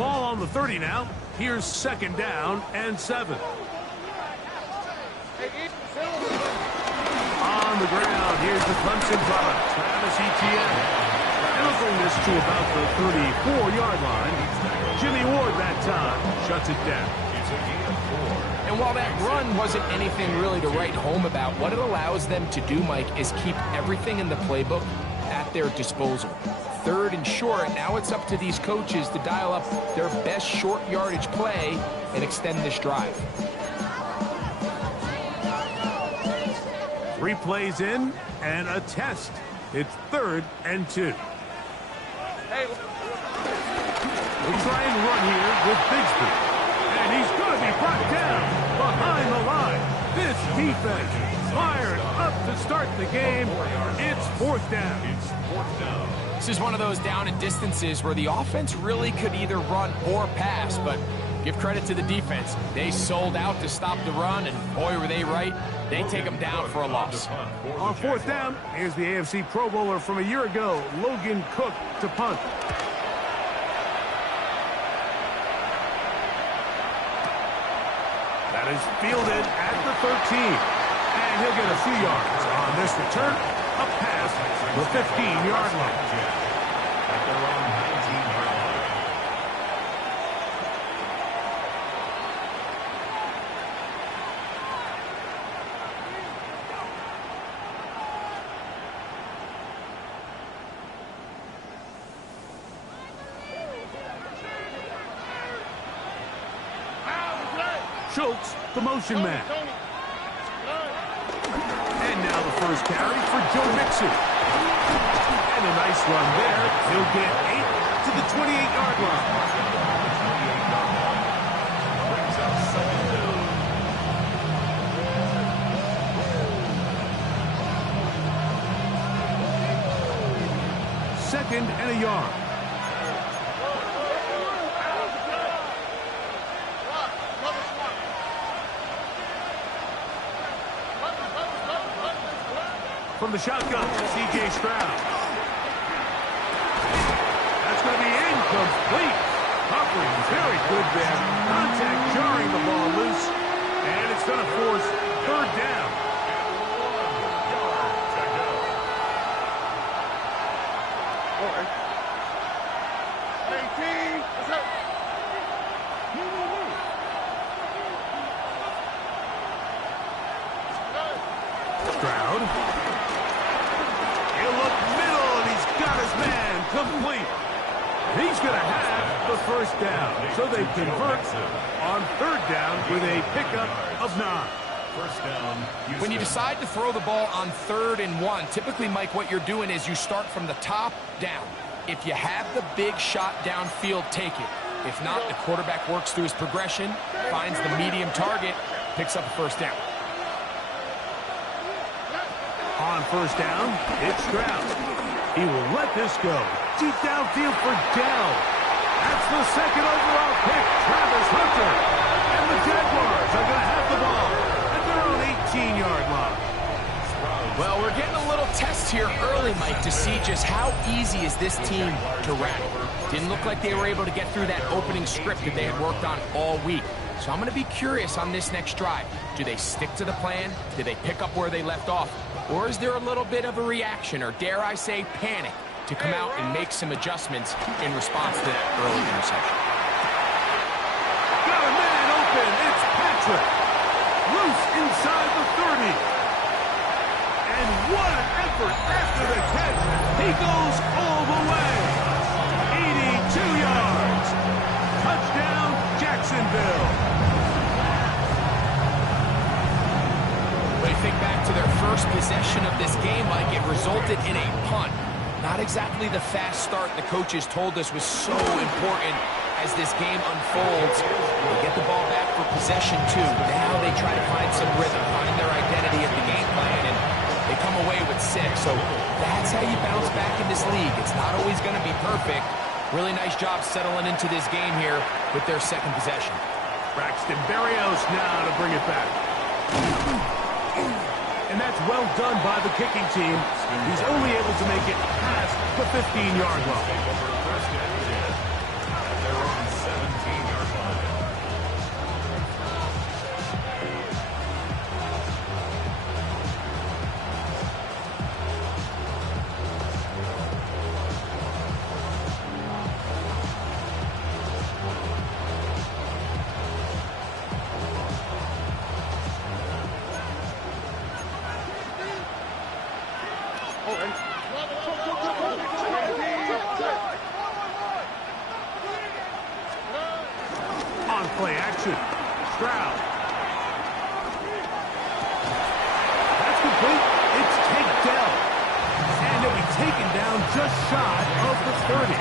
Ball on the 30 now. Here's second down and 7. On the ground, here's the Clemson product, Travis Etienne. It'll bring this to about the 34-yard line. Jimmy Ward that time shuts it down. And while that run wasn't anything really to write home about, what it allows them to do, Mike, is keep everything in the playbook at their disposal. Third and short, now it's up to these coaches to dial up their best short yardage play and extend this drive. 3 plays in and a test. It's 3rd and 2. We'll try and run here with Bigsby. And he's going to be brought down behind the line. This defense fired up to start the game. It's 4th down. This is one of those down and distances where the offense really could either run or pass, but give credit to the defense. They sold out to stop the run, and boy, were they right. They take them down for a loss. On 4th down, here's the AFC Pro Bowler from a year ago, Logan Cook, to punt. That is fielded at the 13. And he'll get a few yards on this return. A pass, the 15-yard line. At their own 19-yard line. Schultz, the motion man. And now the first carry for Joe Mixon. And a nice run there. He'll get 8 to the 28-yard line. Brings up 2nd and a yard. From the shotgun, C.J. Stroud. That's going to be incomplete. Hovering very good there. Contact jarring the ball loose. And it's going to force 3rd down. Stroud. He'll look middle, and he's got his man complete. He's going to have the first down. So they convert on 3rd down with a pickup of 9. First down. When you decide to throw the ball on 3rd and 1, typically, Mike, what you're doing is you start from the top down. If you have the big shot downfield, take it. If not, the quarterback works through his progression, finds the medium target, picks up a first down. On 1st down, it's Stroud. He will let this go. Deep downfield for Dell. That's the 2nd overall pick, Travis Hunter. And the Jaguars are going to have the ball at their own 18-yard line. Well, we're getting a little test here early, Mike, to see just how easy is this team to rattle. Didn't look like they were able to get through that opening script that they had worked on all week. So I'm going to be curious on this next drive. Do they stick to the plan? Do they pick up where they left off? Or is there a little bit of a reaction, or dare I say panic, to come out and make some adjustments in response to that early interception? Got a man open. It's Patrick. Loose inside the 30. And what an effort after the catch. He goes all the way. 82 yards. Touchdown, Jacksonville. When you think back to their first possession of this game, Mike, it resulted in a punt. Not exactly the fast start the coaches told us was so important as this game unfolds. They get the ball back for possession 2. Now they try to find some rhythm, find their identity at the game plan, and they come away with 6. So that's how you bounce back in this league. It's not always going to be perfect. Really nice job settling into this game here with their 2nd possession. Braxton Berrios now to bring it back. And that's well done by the kicking team. He's only able to make it past the 15-yard line. action. Stroud. That's complete. It's takedown. And it'll be taken down just shy of the 30.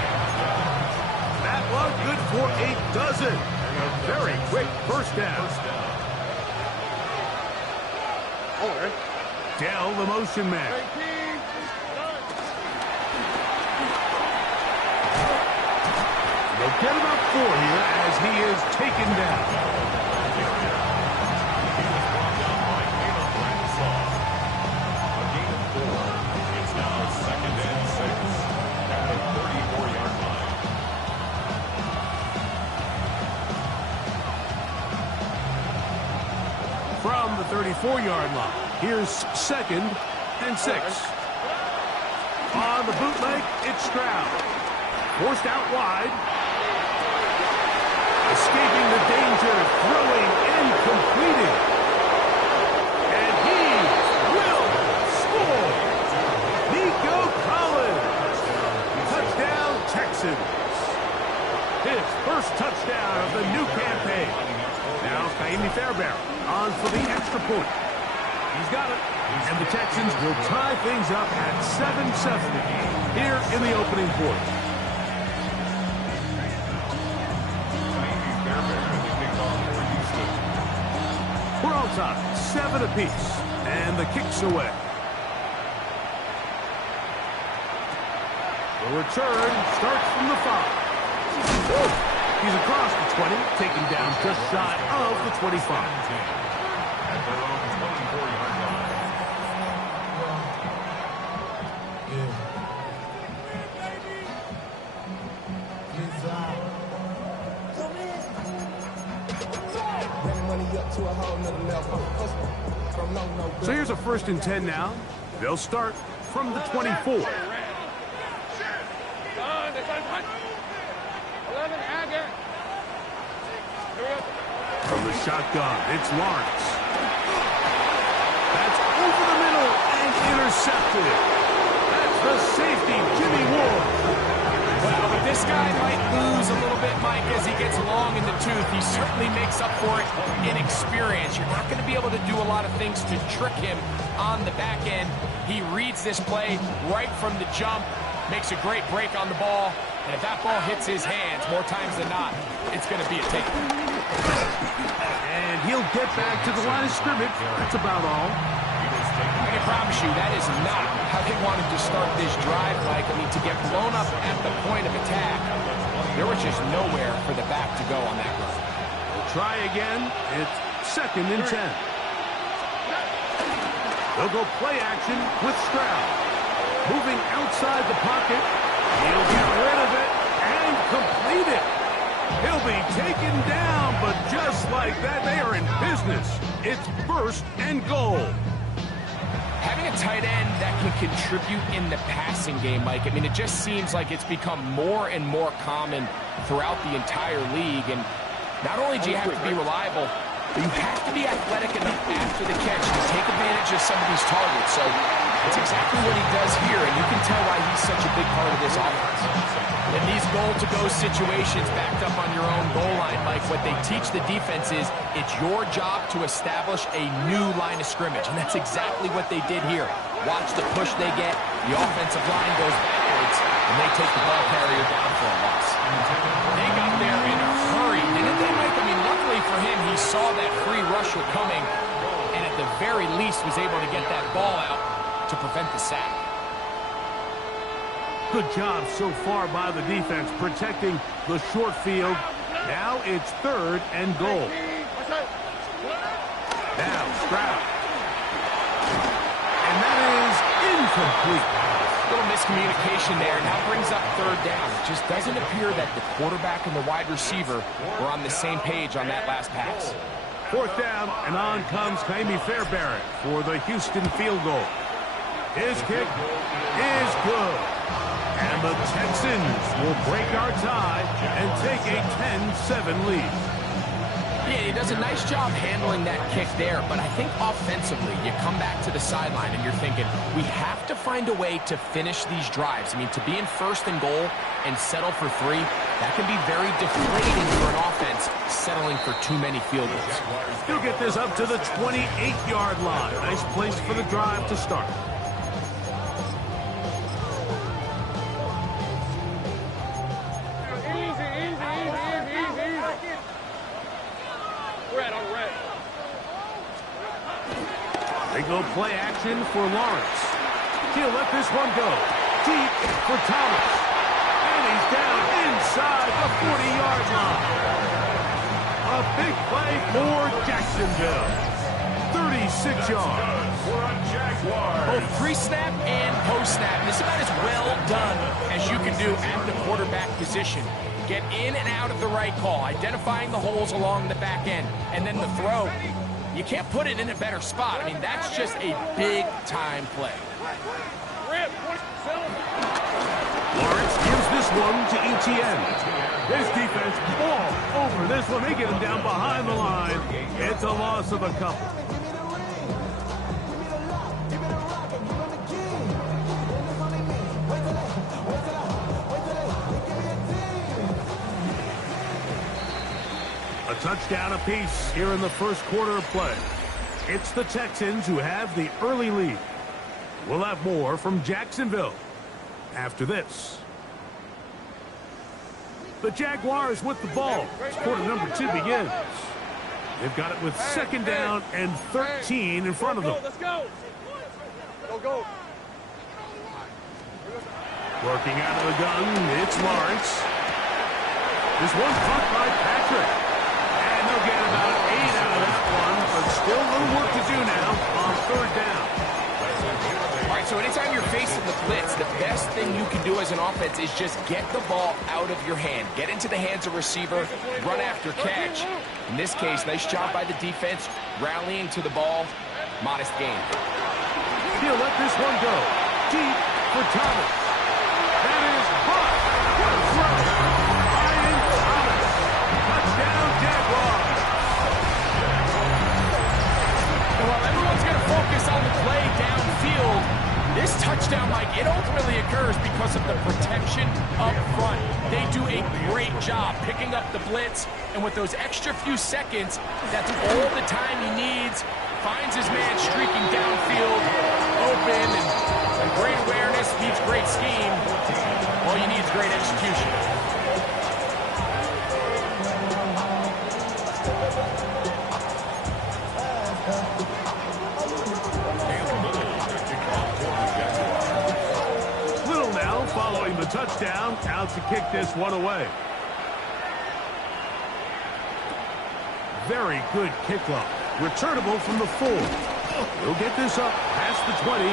That one good for a dozen. And a very quick first down. Dell, the motion man. They'll get about 4 here as he is taken down. It's now 2nd and 6 at the 34-yard line. From the 34-yard line, here's 2nd and 6. On the bootleg, it's Stroud. Forced out wide. Escaping the danger, throwing and completing. And he will score. Nico Collins. Touchdown, Texans. His first touchdown of the new campaign. Now Kaimi Fairbairn on for the extra point. He's got it. And the Texans will tie things up at 7-7 here in the opening quarter. We're on top, 7 apiece, and the kick's away. The return starts from the 5. He's across the 20, taken down just shy of the 25. At their own 24-yard line. So here's a 1st and 10 now. They'll start from the 24. From the shotgun, it's Lawrence. That's over the middle and intercepted. That's the safety, Jimmy Ward. Well, but this guy might lose a little bit, Mike, as he gets long in the tooth. He certainly makes up for it in experience. You're not going to be able to do a lot of things to trick him on the back end. He reads this play right from the jump, makes a great break on the ball, and if that ball hits his hands more times than not, it's going to be a takedown. And he'll get back to the line of scrimmage. That's about all. I can promise you that is not how they wanted to start this drive, Mike. I mean, to get blown up at the point of attack, there was just nowhere for the back to go on that run. We'll try again. It's 2nd and 10. They'll go play action with Stroud. Moving outside the pocket. He'll get rid of it and complete it. He'll be taken down, but just like that, they are in business. It's 1st and goal. Having a tight end that can contribute in the passing game, Mike, I mean, it just seems like it's become more and more common throughout the entire league. And not only do you have to be reliable, but you have to be athletic enough after the catch to take advantage of some of these targets. So it's exactly what he does here, and you can tell why he's such a big part of this offense. In these goal-to-go situations backed up on your own goal line, Mike, what they teach the defense is it's your job to establish a new line of scrimmage, and that's exactly what they did here. Watch the push they get, the offensive line goes backwards, and they take the ball carrier down for a loss. They got there in a hurry, didn't they, Mike? I mean, luckily for him, he saw that free rusher coming, and at the very least was able to get that ball out to prevent the sack. Good job so far by the defense protecting the short field. Now it's 3rd and goal. Now Stroud. And that is incomplete. Little miscommunication there. Now brings up 3rd down. It just doesn't appear that the quarterback and the wide receiver were on the same page on that last pass. 4th down, and on comes Kaimi Fairbairn for the Houston field goal. His kick is good. And the Texans will break our tie and take a 10-7 lead. Yeah, he does a nice job handling that kick there, but I think offensively, you come back to the sideline and you're thinking, we have to find a way to finish these drives. I mean, to be in first and goal and settle for 3, that can be very deflating for an offense settling for too many field goals. He'll get this up to the 28-yard line. Nice place for the drive to start. They go play action for Lawrence. He'll let this one go. Deep for Thomas. And he's down inside the 40-yard line. A big play for Jacksonville. 36 yards. Both pre-snap and post-snap. This is about as well done as you can do at the quarterback position. Get in and out of the right call, identifying the holes along the back end. And then the throw, you can't put it in a better spot. I mean, that's just a big-time play. Lawrence gives this one to Etienne. His defense all over this one. They get him down behind the line. It's a loss of a couple. A touchdown apiece here in the first quarter of play. It's the Texans who have the early lead. We'll have more from Jacksonville after this. The Jaguars with the ball. Quarter number 2 begins. They've got it with second down and 13 in front of them. Let's go. Go. Working out of the gun, it's Lawrence. This one's caught by Patrick. And they'll get about 8 out of that one, but still a little work to do now on third down. All right, so anytime you're facing the blitz, the best thing you can do as an offense is just get the ball out of your hand. Get into the hands of receiver, run after catch. In this case, nice job by the defense, rallying to the ball. Modest gain. He'll let this one go. Deep for Thomas. That is caught. What a throw. Ryan Thomas. Touchdown, Jaguars. And while everyone's going to focus on the play downfield, this touchdown, Mike, it ultimately occurs because of the protection up front. They do a great job picking up the blitz, and with those extra few seconds, that's all the time he needs. Finds his man streaking downfield, open, and great awareness meets great scheme. All you need is great execution. Little now following the touchdown, out to kick this one away. Very good kickoff. Returnable from the 4. He'll get this up past the 20.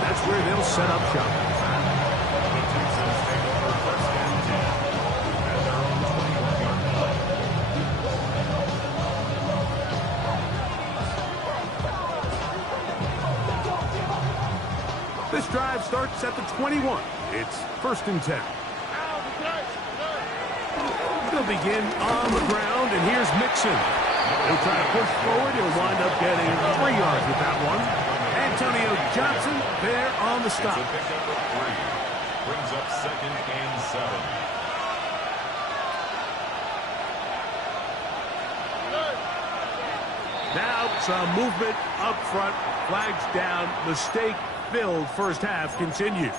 That's where they'll set up shop. This drive starts at the 21. It's 1st and 10. They'll begin on the ground, and here's Mixon. He'll try to push forward. He'll wind up getting 3 yards with that one. Antonio Johnson there on the stop. Brings up 2nd and 7. Now some movement up front. Flags down. Mistake-filled first half continues.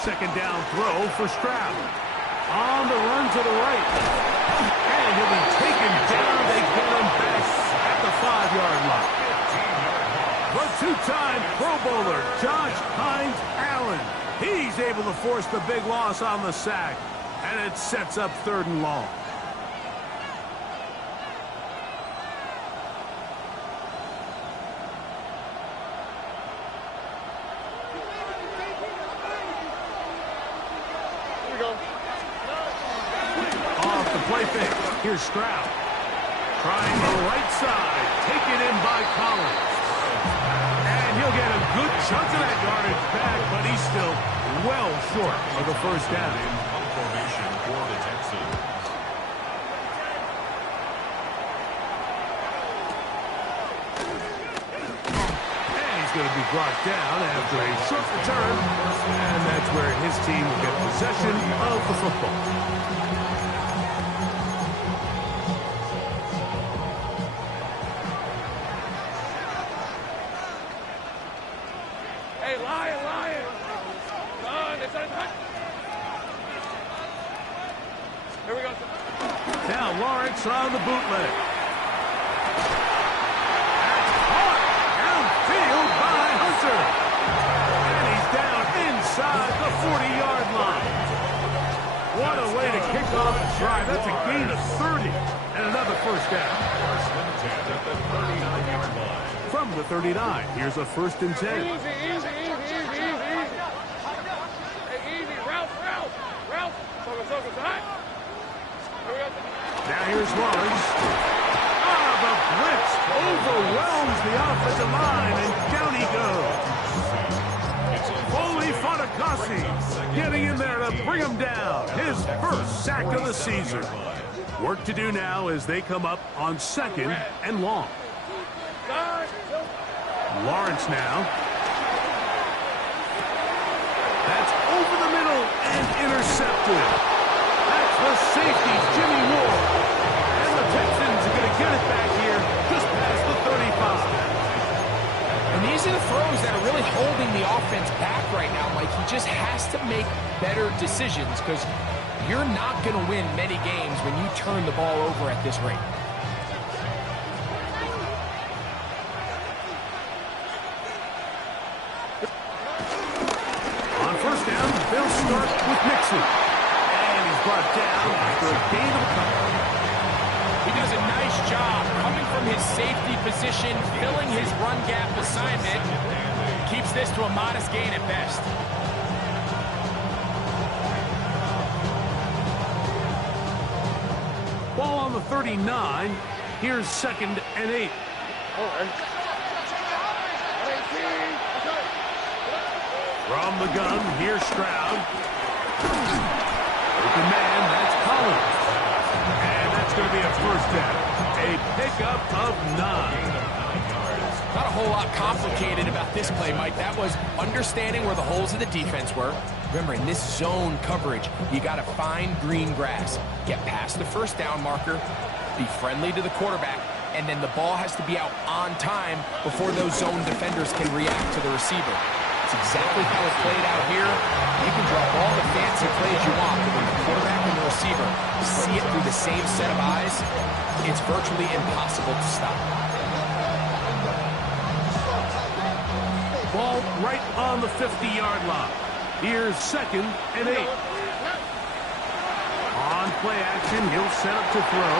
Second down throw for Stroud. On the run to the right. And he'll be taken down. They get him back at the 5-yard line. The two-time Pro Bowler, Josh Hines Allen. He's able to force the big loss on the sack. And it sets up 3rd and long. play fake. Here's Stroud. Trying the right side. Taken in by Collins. And he'll get a good chunk of that yardage back, but he's still well short of the first down. Formation for the Texans. He's going to be brought down after a short return, and that's where his team will get possession of the football. Hey, Lion! Son, it's a touch. Here we go. Now Lawrence on the bootleg. And he's down inside the 40-yard line. What a way to kick off the drive. That's a gain of 30 and another first down. First and 10 at the 39-yard line. From the 39, here's a first and 10. Easy. Hey, easy. Ralph. Focus. Hot. Here we go. Now here's Lawrence. The blitz overwhelms the offensive line, and down he goes. Foley Fatukasi getting in there to bring him down. His first sack of the season. Work to do now as they come up on 2nd and long. Lawrence now. That's over the middle and intercepted. That's the safety, Jimmy Ward. And the Texans are going to get it back here just past the 35. And these are the throws that are really holding the offense back right now, Mike. He just has to make better decisions because you're not going to win many games when you turn the ball over at this rate. On first down, they'll start with Mixon. And he's brought down after a gain of a couple. He does a nice job coming from his safety position, filling his run gap assignment. Keeps this to a modest gain at best. Ball on the 39. Here's 2nd and 8. From the gun, here's Stroud. Open man, that's Collins. And that's going to be a first down. A pickup of 9. Not a whole lot complicated about this play, Mike. That was understanding where the holes of the defense were. Remember, in this zone coverage, you got to find green grass. Get past the first down marker, be friendly to the quarterback, and then the ball has to be out on time before those zone defenders can react to the receiver. It's exactly how it played out here. You can draw all the fancy plays you want, but when the quarterback and the receiver see it through the same set of eyes, it's virtually impossible to stop. Ball right on the 50-yard line. Here's 2nd and 8. On play action, he'll set up to throw.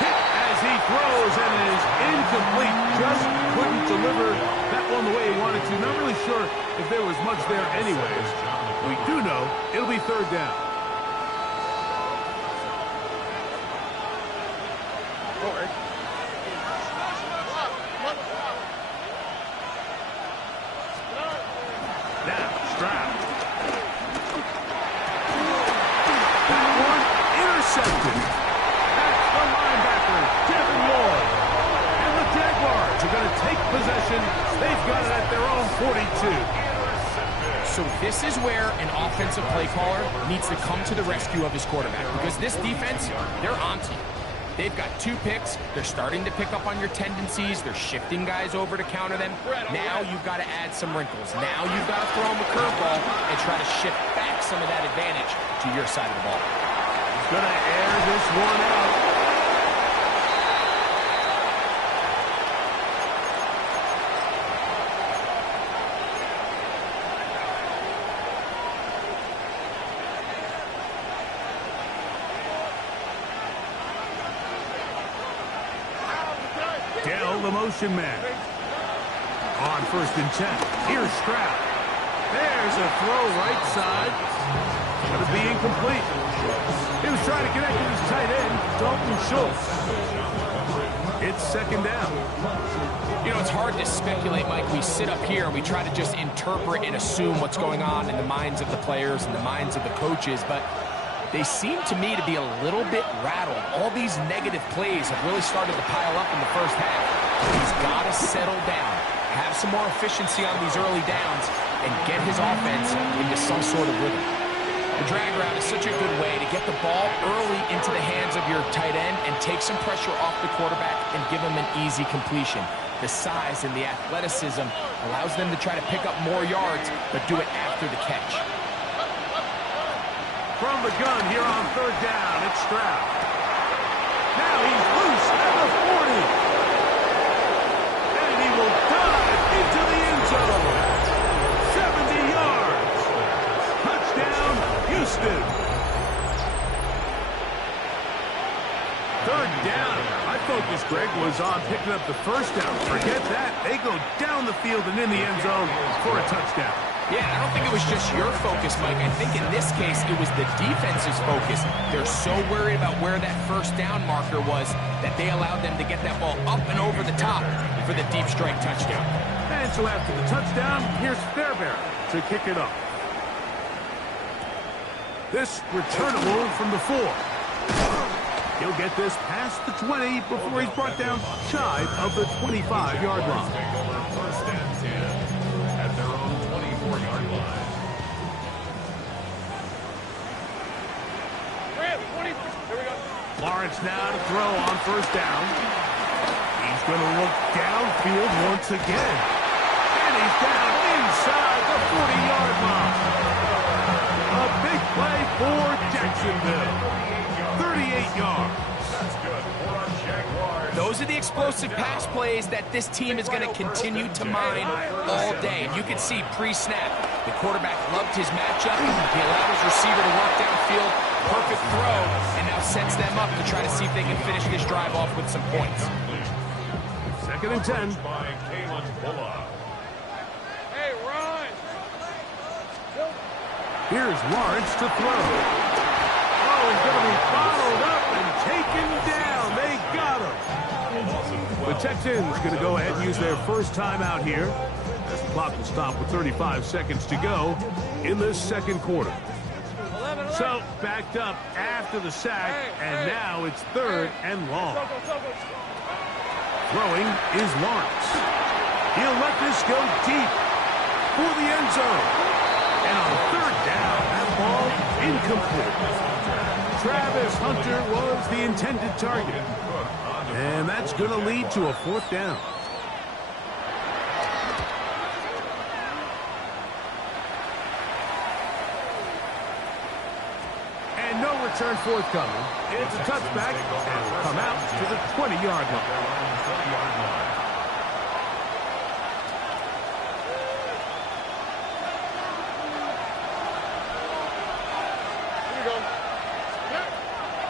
Hit as he throws, and it is incomplete. Just couldn't deliver that one the way he wanted to. Not really sure if there was much there anyways. We do know it'll be 3rd down. Now, Stroud. That one intercepted. That's the linebacker, Devin Lloyd. And the Jaguars are going to take possession. They've got it at their own 42. So this is where an offensive play caller needs to come to the rescue of his quarterback because this defense, they're onto you. They've got 2 picks. They're starting to pick up on your tendencies. They're shifting guys over to counter them. Now you've got to add some wrinkles. Now you've got to throw them a curveball and try to shift back some of that advantage to your side of the ball. He's going to air this one out. Dell, the motion man. On 1st and 10. Here's Stroud. There's a throw right side. Going to be incomplete. He was trying to connect with his tight end, Dalton Schultz. It's second down. You know, it's hard to speculate, Mike. We sit up here and we try to just interpret and assume what's going on in the minds of the players and the minds of the coaches, but they seem to me to be a little bit rattled. All these negative plays have really started to pile up in the first half. He's got to settle down, have some more efficiency on these early downs, and get his offense into some sort of rhythm. The drag route is such a good way to get the ball early into the hands of your tight end and take some pressure off the quarterback and give him an easy completion. The size and the athleticism allows them to try to pick up more yards, but do it after the catch. From the gun here on third down, it's Stroud. Now he's loose at the 40. And he will dive into the end zone. 70 yards. Touchdown, Houston. Third down. My focus, Greg, was on picking up the first down. Forget that. They go down the field and in the end zone for a touchdown. Yeah, I don't think it was just your focus, Mike. I think in this case, it was the defense's focus. They're so worried about where that first down marker was that they allowed them to get that ball up and over the top for the deep strike touchdown. And so after the touchdown, here's Fairbairn to kick it up. This returnable from the 4. He'll get this past the 20 before he's brought down shy of the 25-yard line. First and 10 at their own 24-yard line. Here we go. Lawrence now to throw on first down. He's going to look downfield once again. And he's down inside the 40-yard line. A big play for Jacksonville. 38 yards. That's good for our Jaguars. Those are the explosive pass plays that this team is going to continue to mine all day. And you can see pre-snap, the quarterback loved his matchup. He allowed his receiver to work downfield, perfect throw, and now sets them up to try to see if they can finish this drive off with some points. Second and 10. By Kalen Bullock. Hey, Ron. Here's Lawrence to throw. Oh, he's going to be followed up and taken down. They got him. The Texans going to go ahead and use their first timeout here, as the clock will stop with 35 seconds to go in this second quarter. So, backed up after the sack, and now it's third and long. Throwing is Lawrence. He'll let this go deep for the end zone. And on third down, that ball incomplete. Travis Hunter was the intended target. And that's going to lead to a fourth down. And no return forthcoming. It's a touchback and will come out to the 20-yard line.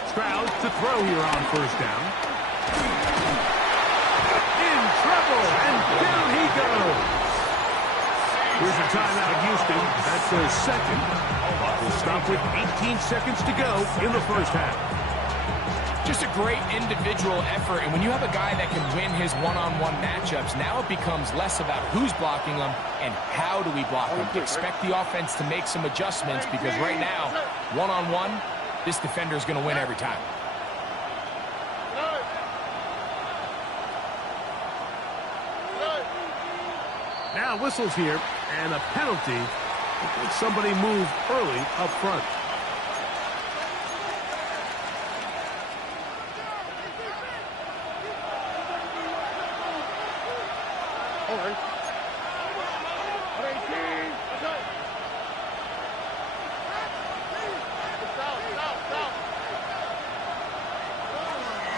Stroud to throw here on first down. In trouble, and down he goes. Here's a timeout, Houston. That's their second. We'll stop with 18 seconds to go in the first half. Just a great individual effort, and when you have a guy that can win his one-on-one matchups, now it becomes less about who's blocking him and how do we block him. Expect the offense to make some adjustments because right now, one-on-one, this defender is going to win every time. Now whistles here, and a penalty because somebody moved early up front.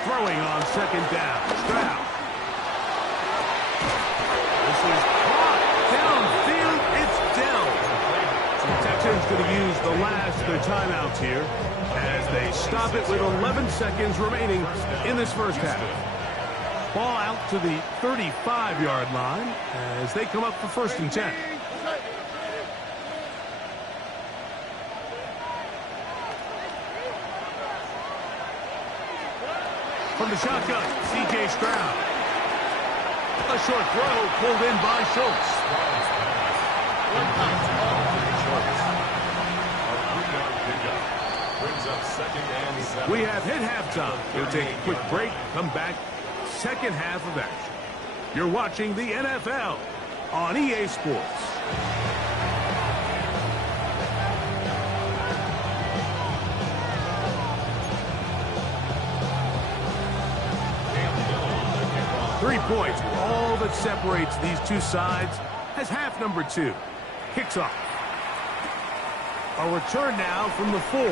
Throwing on second down. Stroud. This is caught. Downfield. It's Dell. The Texans going to use the last of their timeouts here as they stop it with 11 seconds remaining in this first half. Ball out to the 35-yard line as they come up for first and 10. From the shotgun, C.J. Stroud. A short throw pulled in by Schultz. We have hit halftime. We'll take a quick break, come back, second half of action. You're watching the NFL on EA Sports. Three points, all that separates these two sides, as half number 2 kicks off. A return now from the 4.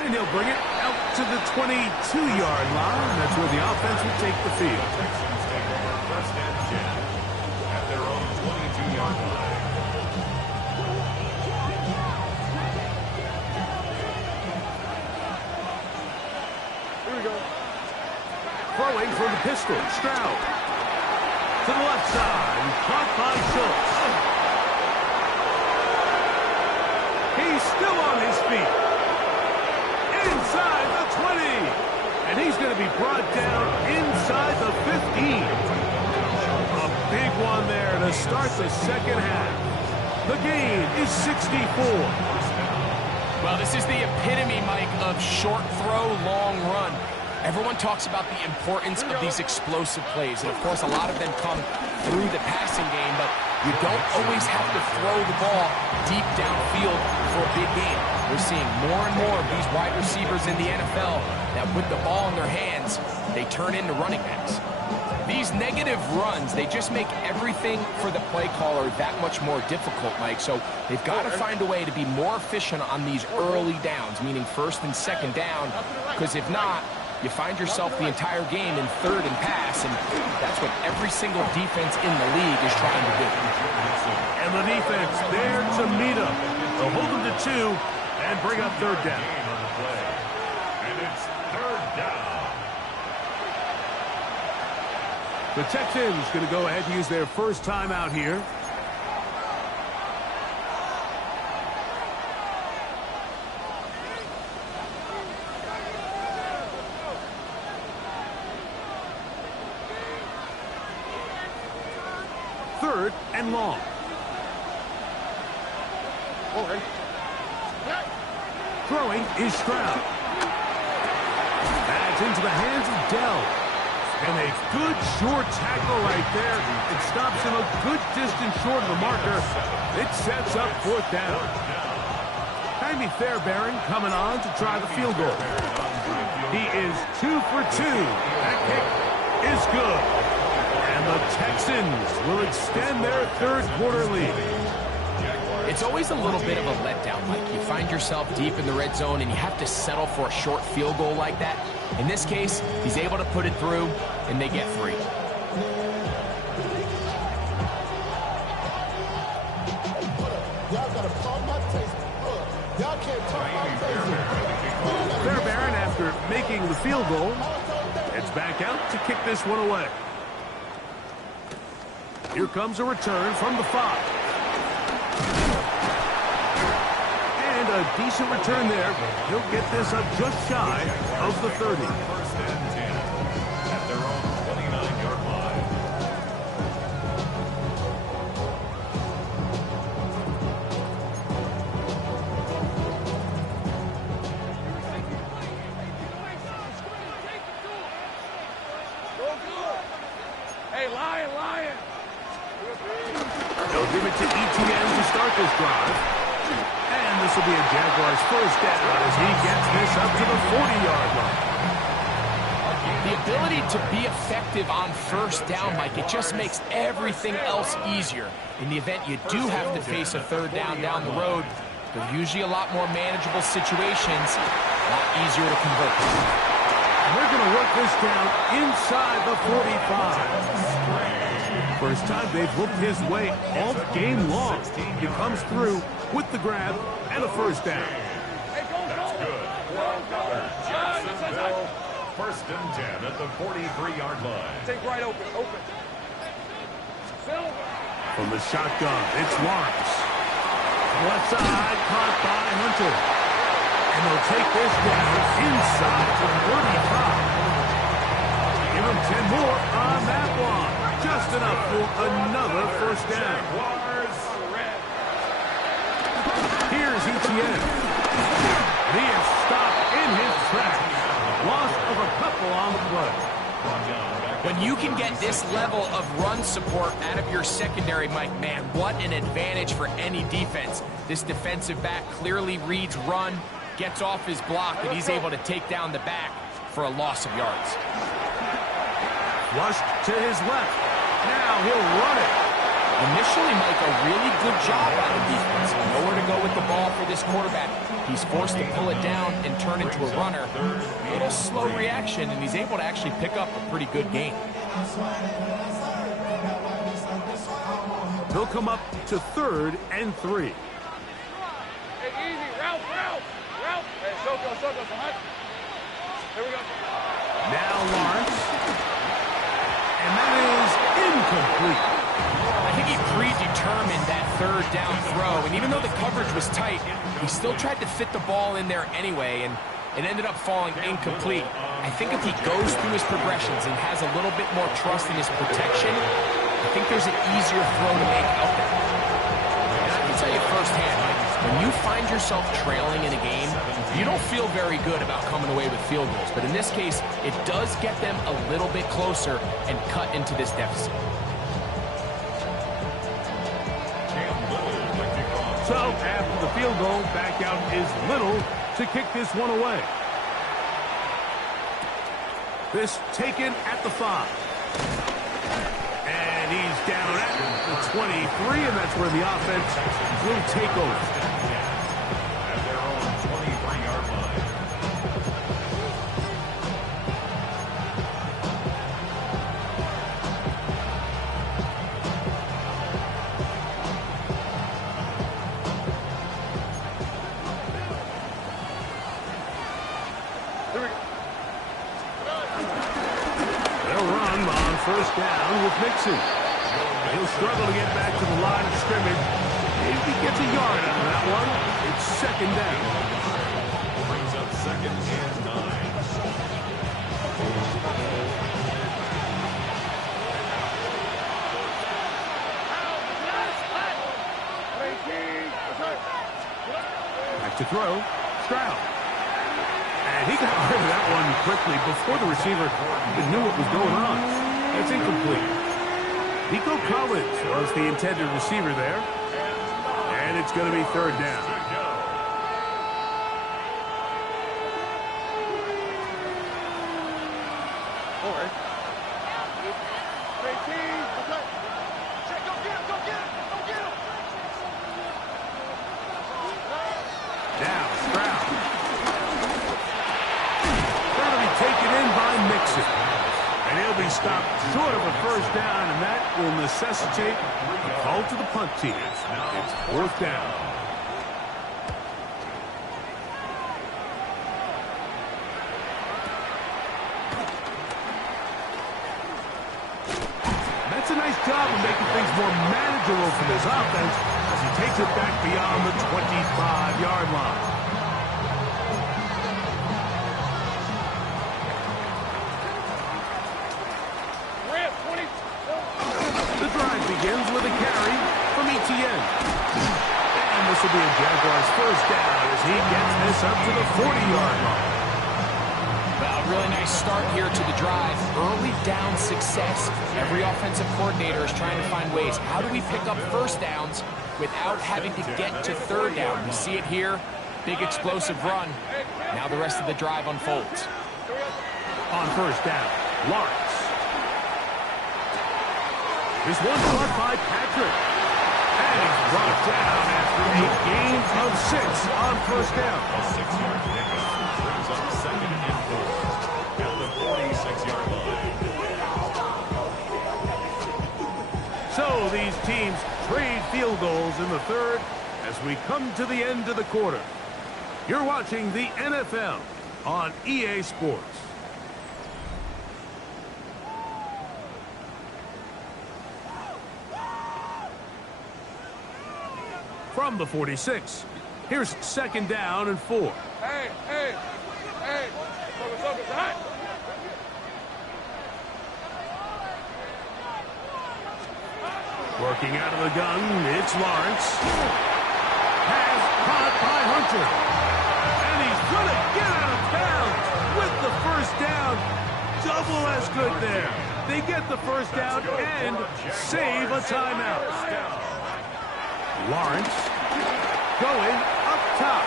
And he'll bring it out to the 22-yard line. That's where the offense will take the field. Texans take over first and 10 at their own 22-yard line. Here we go. Throwing from the pistol, Stroud. To the left side, caught by Schultz. He's still on his feet. Inside the 20. And he's going to be brought down inside the 15. A big one there to start the second half. The gain is 64. Well, this is the epitome, Mike, of short throw, long run. Everyone talks about the importance of these explosive plays, and of course a lot of them come through the passing game, but you don't always have to throw the ball deep downfield for a big game. We're seeing more and more of these wide receivers in the NFL that with the ball in their hands, they turn into running backs. These negative runs, they just make everything for the play caller that much more difficult, Mike. So they've got to find a way to be more efficient on these early downs, meaning first and second down, because if not, you find yourself the entire game in third and pass, and that's what every single defense in the league is trying to do. And the defense there to meet him. They'll hold them to 2 and bring up third down. And it's third down. The Texans going to go ahead and use their first time out here. Third and long. Throwing is Stroud. That's into the hands of Dell. And a good short tackle right there. It stops him a good distance short of the marker. It sets up fourth down. Jaime Fairbairn coming on to try the field goal. He is 2 for 2. That kick is good. And the Texans will extend their third quarter lead. It's always a little bit of a letdown, Mike. You find yourself deep in the red zone and you have to settle for a short field goal like that. In this case, he's able to put it through, and they get 3. Fairbairn, after making the field goal, heads back out to kick this one away. Here comes a return from the 5. And a decent return there. He'll get this up just shy of the 30. First and 10 at their own 29-yard line. Hey, Lion. They'll give it to ETN to start this drive. And this will be a Jaguars first down as he gets this up to the 40-yard line. The ability to be effective on first down, Mike, it just makes everything else easier. In the event you do have to face a third down the road, they're usually a lot more manageable situations, a lot easier to convert. And they're going to work this down inside the 45. First time they've whooped his way all game long. He comes through with the grab and a first down. That's good. Jacksonville, first and 10 at the 43-yard line. Take right open. From the shotgun, it's Lawrence. Left side, caught by Hunter. And they'll take this down inside the 35. Give them 10 more on that one. Just enough for another first down. Here's Etienne. He is stopped in his tracks. Loss of a couple on the play. When you can get this level of run support out of your secondary, Mike, man, what an advantage for any defense. This defensive back clearly reads run, gets off his block, and he's able to take down the back for a loss of yards. Flushed to his left. Now he'll run it. Initially, Mike, a really good job by the defense. Nowhere to go with the ball for this quarterback. He's forced to pull it down and turn into a runner. A little slow reaction, and he's able to actually pick up a pretty good gain. He'll come up to 3rd and 3. Hey, easy. Route. Hey, so go. Here we go. Now Lawrence. And that is incomplete. I think he predetermined that 3rd down throw, and even though the coverage was tight, he still tried to fit the ball in there anyway, and it ended up falling incomplete. I think if he goes through his progressions and has a little bit more trust in his protection, I think there's an easier throw to make out there. And I can tell you firsthand, Mike, when you find yourself trailing in a game, you don't feel very good about coming away with field goals, but in this case, it does get them a little bit closer and cut into this deficit. So, after the field goal, back out is Little to kick this one away. This taken at the 5. And he's down at the 23, and that's where the offense will take over. At their own 23-yard line. First down with Mixon. He'll struggle to get back to the line of scrimmage. If he gets a yard out of that one, it's 2nd down. Brings up 2nd and 9. Back to throw. Stroud. And he got rid of that one quickly before the receiver even knew what was going on. That's incomplete. Nico Collins was the intended receiver there. And it's going to be 3rd down. Now, Stroud. That'll be taken in by Mixon. And he'll be stopped short of a first down, and that will necessitate a call to the punt team. It's 4th down. That's a nice job of making things more manageable for this offense as he takes it back beyond the 25-yard line. Begins with a carry from Etienne. And this will be a Jaguars first down as he gets this up to the 40-yard line. Well, really nice start here to the drive. Early down success. Every offensive coordinator is trying to find ways. How do we pick up first downs without having to get to 3rd down? We see it here. Big explosive run. Now the rest of the drive unfolds. On first down, Lawrence. This one caught by Patrick. And he's brought down after a gain of 6 on first down. A 6-yard pickup brings up 2nd and 4 at the 46-yard line. So these teams trade field goals in the 3rd as we come to the end of the quarter. You're watching the NFL on EA Sports. From the 46, Here's 2nd down and 4. Hey, hey, hey. Focus, hot. Working out of the gun, it's Lawrence. Has caught by Hunter. And he's going to get out of bounds with the 1st down. Double as good there. They get the 1st down and save a timeout. Lawrence going up top.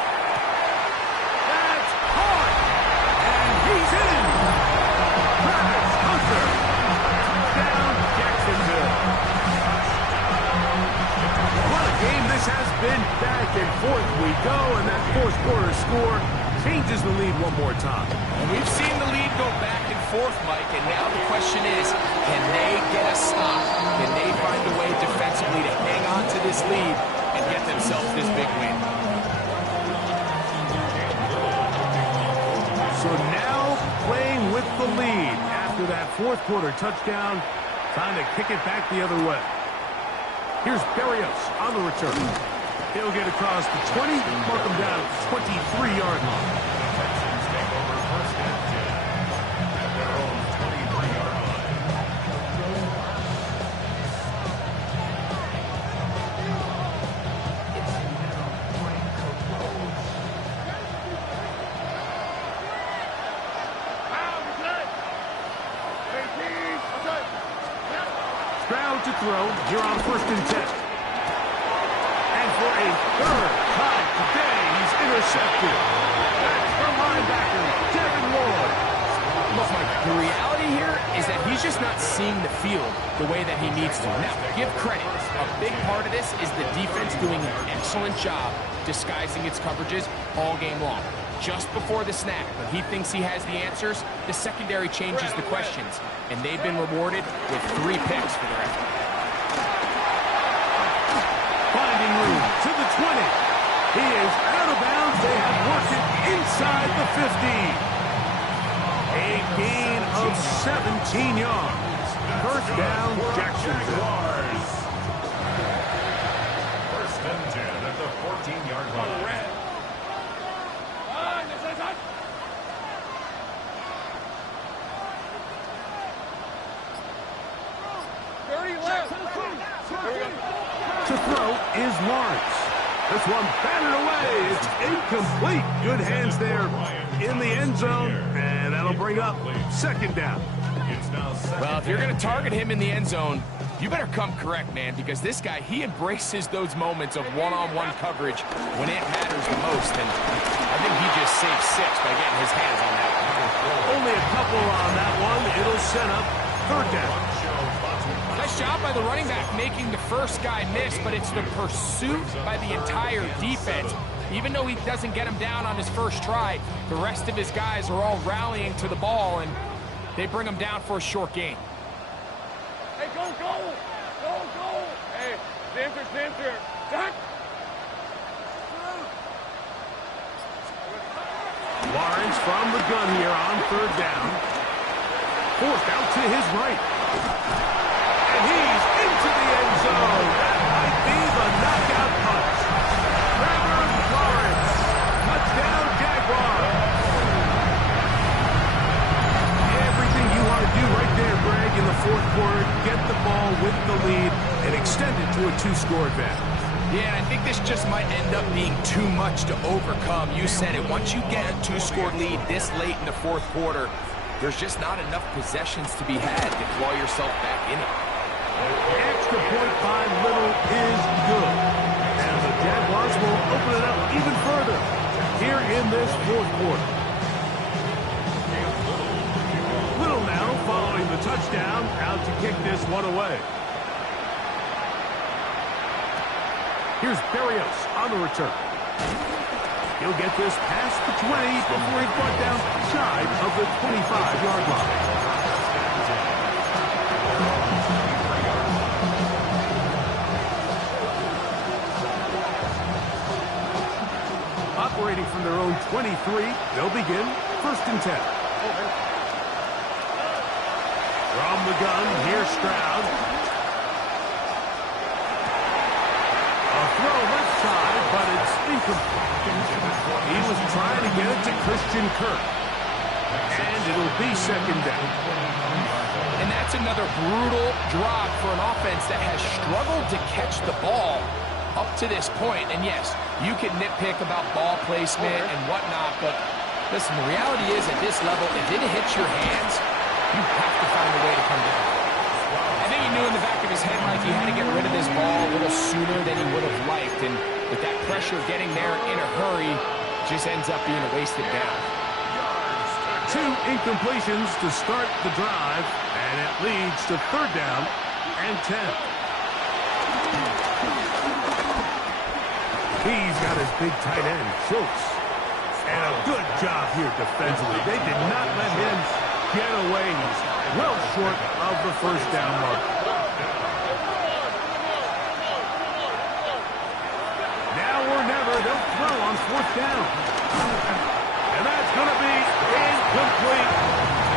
That's caught. And he's in. Travis Hunter. Down Jacksonville. What a game this has been. Back and forth we go, and that 4th quarter score changes the lead one more time. And we've seen the lead go back and forth, Mike, and now the question is, can they get a stop? Can they find a way defensively to hang on to this lead and get themselves this big win? So now playing with the lead after that 4th quarter touchdown, time to kick it back the other way. Here's Berrios on the return. He'll get across the 20, mark him down at the 23-yard line. Texans take over 1st and 10 at their own 23-yard line. Stroud to throw here on 1st and 10. And for a 3rd time today, he's intercepted. That's the linebacker, Devin Lloyd. Look, Mike, the reality here is that he's just not seeing the field the way that he needs to. Now, give credit. A big part of this is the defense doing an excellent job disguising its coverages all game long. Just before the snap, when he thinks he has the answers, the secondary changes the questions, and they've been rewarded with 3 picks for their effort. Finding room to the 20. He is out of bounds. They have worked it inside the 50. A gain of 17 yards. 1st down, Jacksonville. 1st and 10 at the 14-yard line. To throw is Lawrence. This one batted away. It's incomplete. Good hands there in the end zone, and that'll bring up 2nd down. Well, if you're going to target him in the end zone, you better come correct, man, because this guy, he embraces those moments of one-on-one coverage when it matters the most, and I think he just saved 6 by getting his hands on that one. Only a couple on that one. It'll set up 3rd down. Nice job by the running back making the first guy miss, but it's the pursuit by the entire defense. Even though he doesn't get him down on his first try, the rest of his guys are all rallying to the ball, and they bring him down for a short gain. Hey, go! Hey, center. Duck. Lawrence from the gun here on 3rd down. Forced out to his right. And he's into the end zone. That might be the knockout punch. Trevor Lawrence. Touchdown, Jaguars. Everything you want to do right there, Greg, in the 4th quarter. Get the ball with the lead and extend it to a 2-score advantage. Yeah, I think this just might end up being too much to overcome. You said it. Once you get a 2-score lead this late in the 4th quarter, there's just not enough possessions to be had to claw yourself back in it. Extra point by Little is good. And the Jaguars will open it up even further here in this 4th quarter. Little now following the touchdown, out to kick this one away. Here's Berrios on the return. He'll get this past the 20 before he's brought down shy of the 25-yard line. Operating from their own 23, they'll begin 1st and 10. From the gun, here's Stroud. A throw left side, but it's incomplete. trying to get it to Christian Kirk. And it'll be second down. And that's another brutal drop for an offense that has struggled to catch the ball up to this point. And yes, you can nitpick about ball placement and whatnot, but listen, the reality is at this level, if it hits your hands, you have to find a way to come down. I think he knew in the back of his head like he had to get rid of this ball a little sooner than he would have liked. And with that pressure getting there in a hurry, just ends up being a wasted down. 2 incompletions to start the drive, and it leads to third down and 10. He's got his big tight end, Schultz. And a good job here defensively. They did not let him get away. He's well short of the first down mark. Now or never, they'll throw on fourth down. And that's going to be incomplete.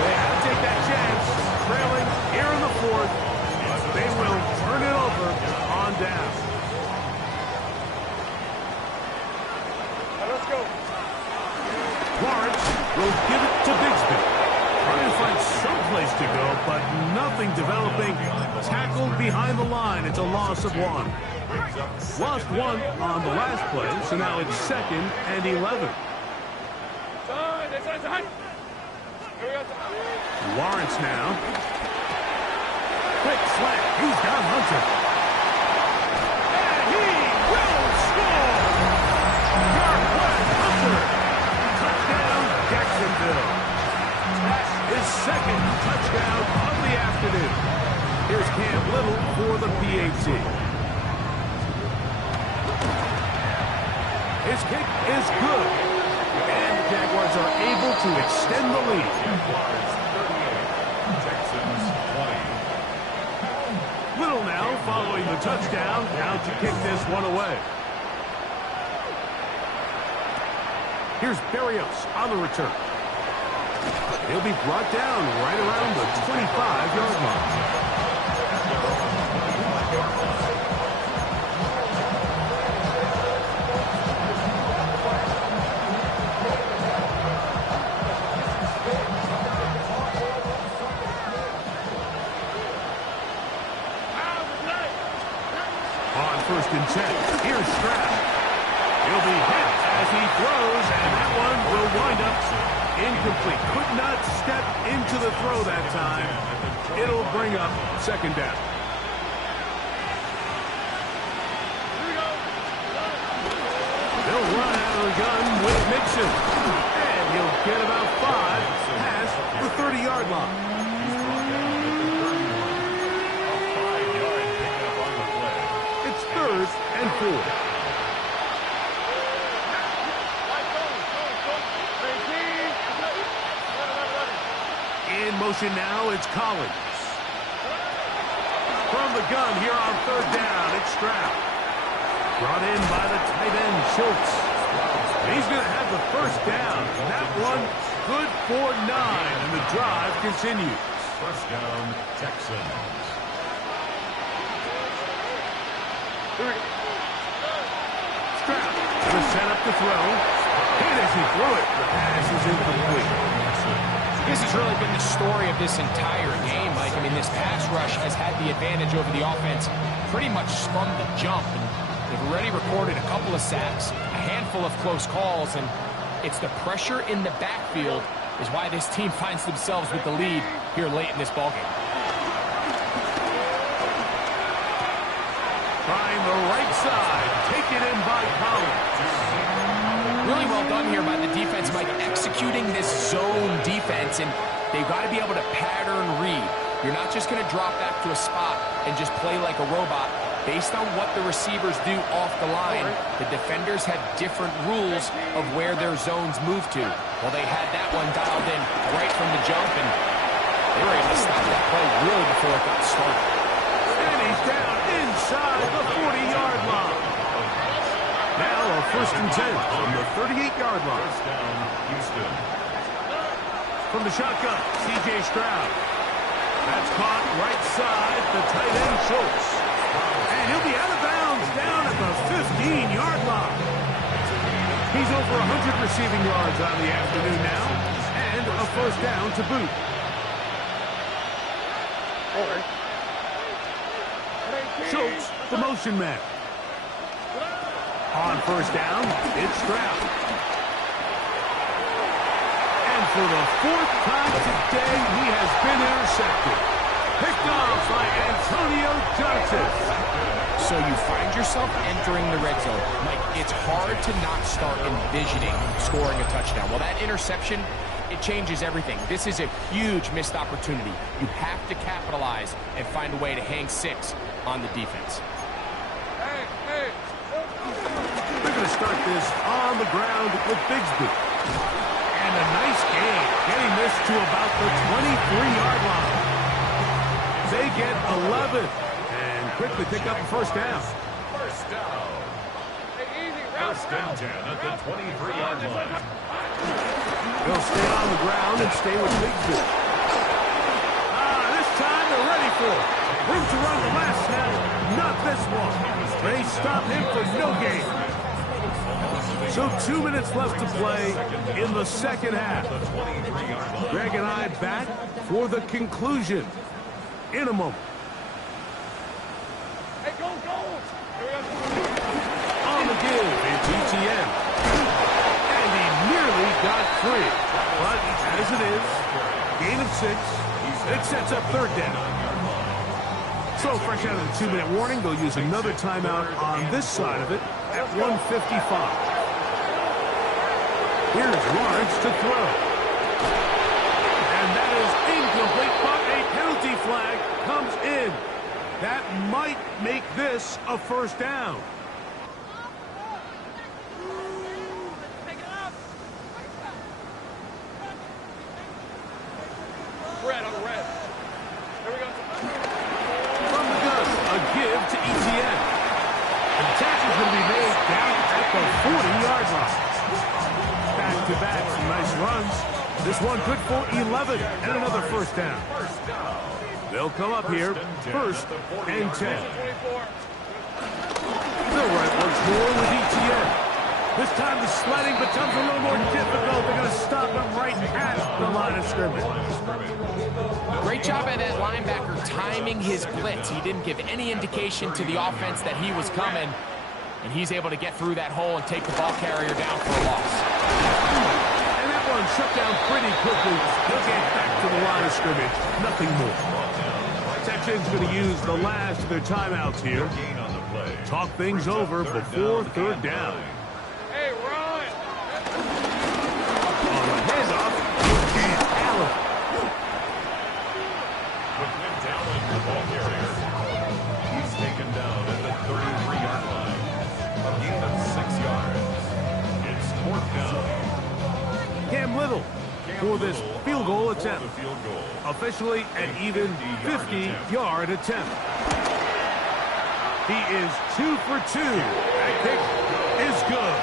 They had to take that chance, trailing here in the fourth. They will turn it over on down. Let's go. Lawrence will give it to Bigsby. Trying to find some place to go, but nothing developing. Tackled behind the line. It's a loss of 1. Lost 1 on the last play, so now it's 2nd and 11. Lawrence now. Quick slant. He's got Hunter. And he will score! Garquett Hunter. Touchdown, Jacksonville. That's his 2nd touchdown of the afternoon. Here's Cam Little for the PAT. His kick is good. And the Jaguars are able to extend the lead. Texans 20. Little now following the touchdown, now to kick this one away. Here's Berrios on the return. He'll be brought down right around the 25-yard line. First and 10. Here's Stroud. He'll be hit as he throws, and that one will wind up incomplete. Could not step into the throw that time. It'll bring up second down. They'll run out of the gun with Mixon. And he'll get about 5 past the 30-yard line. Third and 4. In motion now, it's Collins. From the gun here on third down, it's Stroud. Brought in by the tight end, Schultz. He's going to have the first down. And that one good for 9, and the drive continues. First down, Texans. Stroud was set up to throw. Hit as he threw it. The pass is incomplete. This has really been the story of this entire game, Mike. I mean, this pass rush has had the advantage over the offense pretty much from the jump. And they've already recorded a couple of sacks, a handful of close calls, and it's the pressure in the backfield is why this team finds themselves with the lead here late in this ballgame. Trying the right side, taken in by Collins. Really well done here by the defense, Mike, executing this zone defense, and they've got to be able to pattern read. You're not just going to drop back to a spot and just play like a robot. Based on what the receivers do off the line, the defenders have different rules of where their zones move to. Well, they had that one dialed in right from the jump, and they were able to stop that play really before it got started. And he's down inside the 40-yard line. Now a first and 10 from the 38-yard line. First down, Houston. From the shotgun, C.J. Stroud. That's caught right side, the tight end, Schultz. And he'll be out of bounds down at the 15-yard line. He's over 100 receiving yards on the afternoon now, and a first down to boot. Schultz, the motion man. On first down, it's Stroud. And for the fourth time today, he has been intercepted. Picked off by Antonio Johnson. So you find yourself entering the red zone. Mike, it's hard to not start envisioning scoring a touchdown. Well, that interception, it changes everything. This is a huge missed opportunity. You have to capitalize and find a way to hang 6 on the defense. They're going to start this on the ground with Bigsby. And a nice gain, getting this to about the 23-yard line. They get 11 and quickly pick up a first down. First down. First and 10 at the 23-yard line. They'll stay on the ground and stay with Bigsby. This time they're ready for it. Room to run the last snap. Not this one. They stop him for no gain. So 2 minutes left to play in the second half. Greg and I back for the conclusion in a moment. Hey, go! On the give, it's ETN. And he nearly got free. But as it is, gain of 6, it sets up third down. So fresh out of the 2-minute warning, they'll use another timeout on this side of it at 1:55. Here's Lawrence to throw. And that is incomplete, but a penalty flag comes in. That might make this a first down. Red on red. There we go. From the gun, a give to ETN. And the tackle's going to be made down at the 40-yard line. Back-to-back, some nice runs. This one good for 11 and another first down. They'll come up here, first and 10. They'll right once more with ETN. This time the sledding becomes a little more difficult. They're going to stop him right at the line of scrimmage. Great job by that linebacker timing his blitz. He didn't give any indication to the offense that he was coming, and he's able to get through that hole and take the ball carrier down for a loss. And that one shut down pretty quickly. He'll get back to the line of scrimmage. Nothing more. Texans going to use the last of their timeouts here. Talk things over before third down. Hey, Ron! On the handoff, it's Allen. With Nick Allen, the ball carrier. He's taken down at the 33-yard line. A gain of 6 yards. It's fourth down. Cam Little for this field goal attempt. Officially an even 50-yard attempt. He is 2 for 2. That kick is good.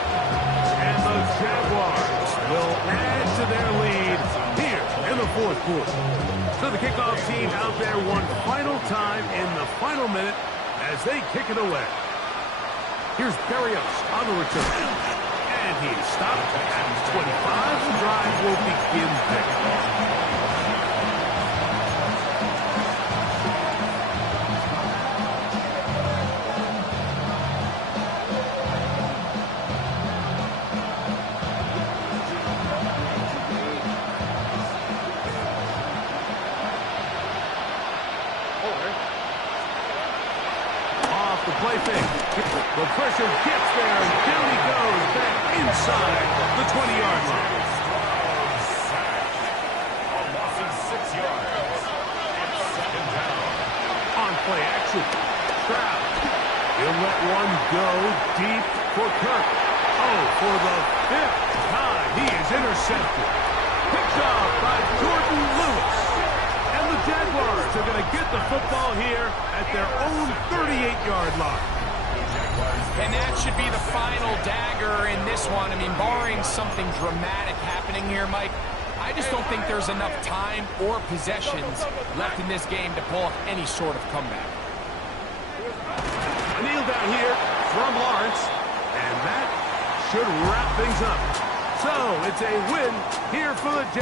And the Jaguars will add to their lead here in the fourth quarter. So the kickoff team out there one final time in the final minute as they kick it away. Here's Berrios on the return. And he's stopped at 25. The drive will begin there. Play fake. The pressure gets there, and down he goes back inside the 20-yard line. A loss of 6 yards. It's second down. On play action. Stroud. He'll let one go deep for Kirk. Oh, for the 5th time, he is intercepted. Picked off by Jordan Lewis. And the Jaguars are going to get the football here at their own 38-yard line. And that should be the final dagger in this one. I mean, barring something dramatic happening here, Mike, I just don't think there's enough time or possessions left in this game to pull off any sort of comeback. A kneel down here from Lawrence, and that should wrap things up. So it's a win here for the Jaguars.